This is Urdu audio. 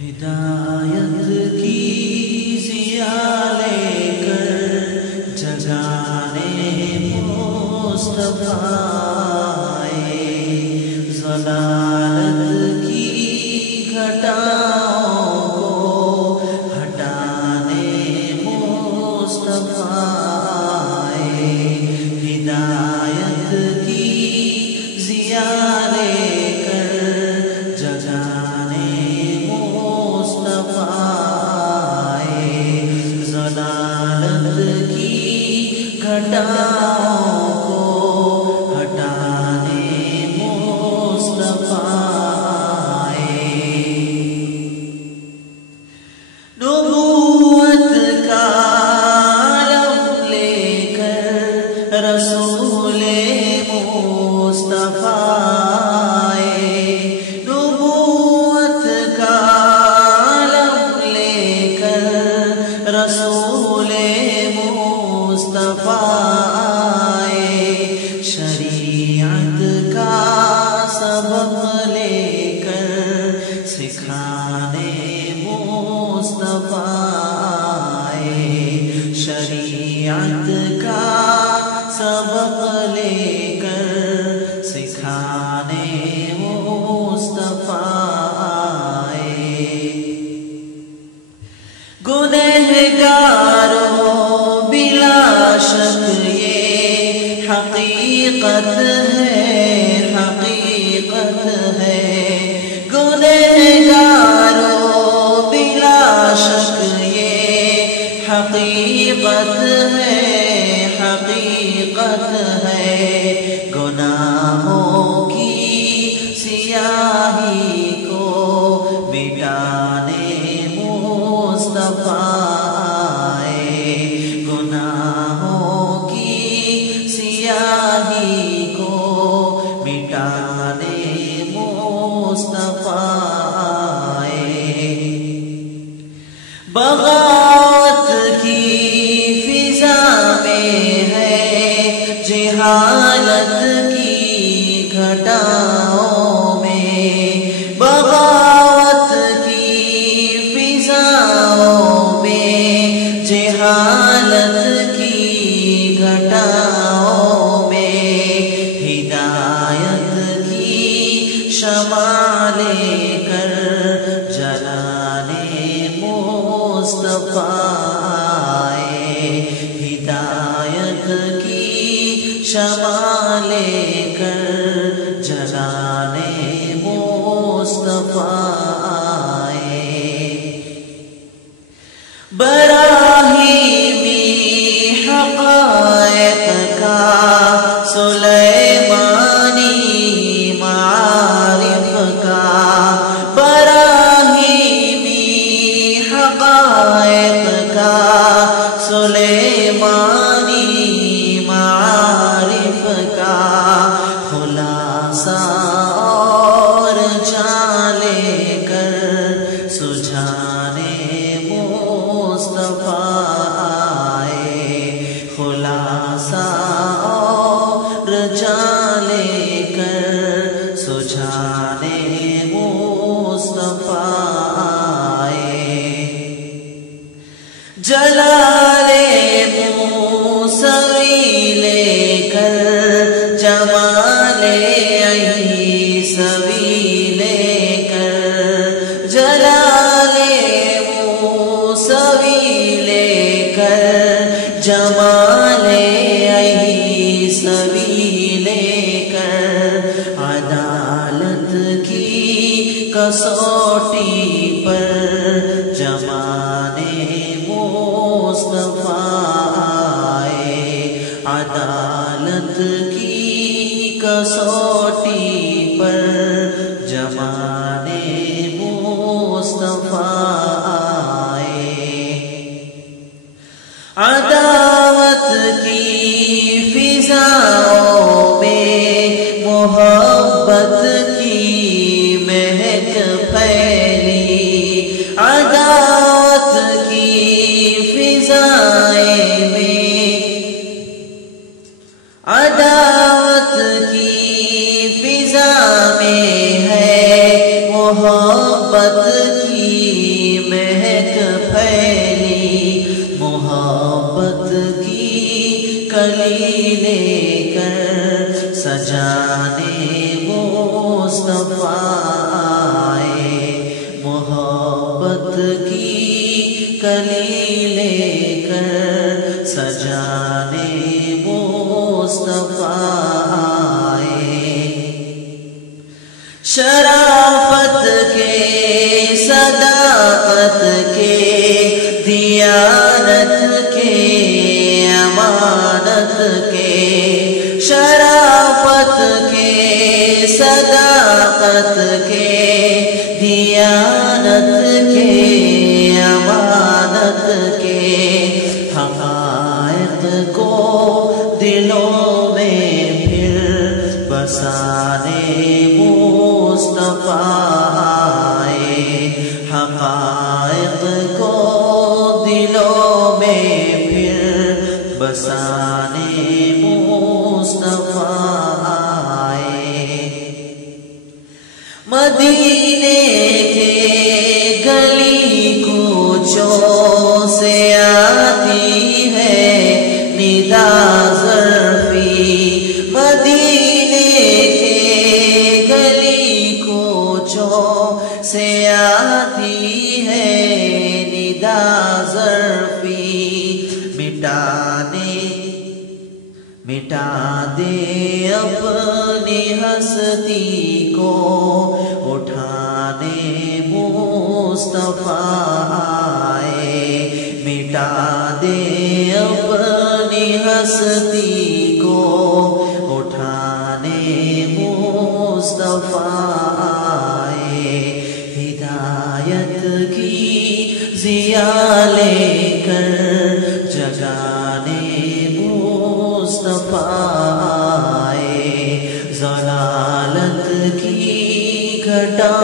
ہدایت کی ضیا لے کر جگانے مصطفیٰ آئے، ضلالت کی گھٹاؤں کو ہٹانے مصطفیٰ آئے، ہدایت کی ضیا لے کر جگانے مصطفیٰ آئے، ضلالت کی گھٹاؤں کو ہٹانے مصطفیٰ آئے، نبوت کا علم لے کر رسول مصطفیٰ آئے، نبوت کا علم لے کر رسول مصطفیٰ آئے، شریعت کا سبق لے کر سکھانے مصطفیٰ آئے، شریعت کا سبق لے کر سکھانے مصطفیٰ آئے، گنہگاروں بلا شک یہ حقیقت ہے، حقیقت ہے، گنہگاروں بلا شک یہ حقیقت ہے، حقیقت ہے، گناہوں کی سیاہی کو مٹانے مصطفیٰ آئے، گناہوں کی سیاہی کو مٹانے مصطفیٰ آئے، بغاوت کی فضا میں ہے جہالت کی گھٹاؤں میں، بغاوت کی فضاؤں میں جہالت کی گھٹاؤں میں، ہدایت کی شمع لے کر جلانے مصطفیٰ آئے، ہدایت کی شمع لے کر جلانے مصطفیٰ آئے، براہیمی حقائق کا سلیمانی معارف کا، براہیمی حقائق کا سلیمانی معارف کا خلاصہ اور جان لے کر سجھانے مصطفیٰ آئے، خلاصہ اور جان لے کر سجھانے مصطفیٰ آئے، جلال موسوی لے کر جمال عیسوی لے کر، جلال موسوی لے کر جمال عیسوی لے کر، عدالت کی کسوٹی پر جمانے مصطفیٰ آئے، عدالت کی کسوٹی پر جمانے مصطفیٰ آئے، عداوت کی فضاؤں میں محبت کی مہک پھیلی، عداوت کی فضائیں میں، عداوت کی فضا میں ہے محبت کی مصطفیٰ آئے، محبت کی کلی لے کر سجانے مصطفیٰ آئے، شرافت کے، صداقت کے، دیانت کے، امانت کے، شرافت کے، صداقت کے، دیانت کے، امانت کے، حقائق کو دلوں میں پھر بسانے مصطفیٰ آئے، حقائق کو دلوں میں پھر بسانے مصطفیٰ آئے، مدینے کے گلی کوچوں سے آتی ہے ندا ظرفی، مدینے کے گلی کوچوں سے آتی ہے ندا ظرفی، مٹا دے اپنی ہستی کو اٹھانے مصطفیٰ آئے، مٹا دے اپنی ہستی کو اٹھانے مصطفیٰ آئے، ہدایت کی ضیا لے کر جگانے مصطفیٰ آئے، ضلالت کی گھٹا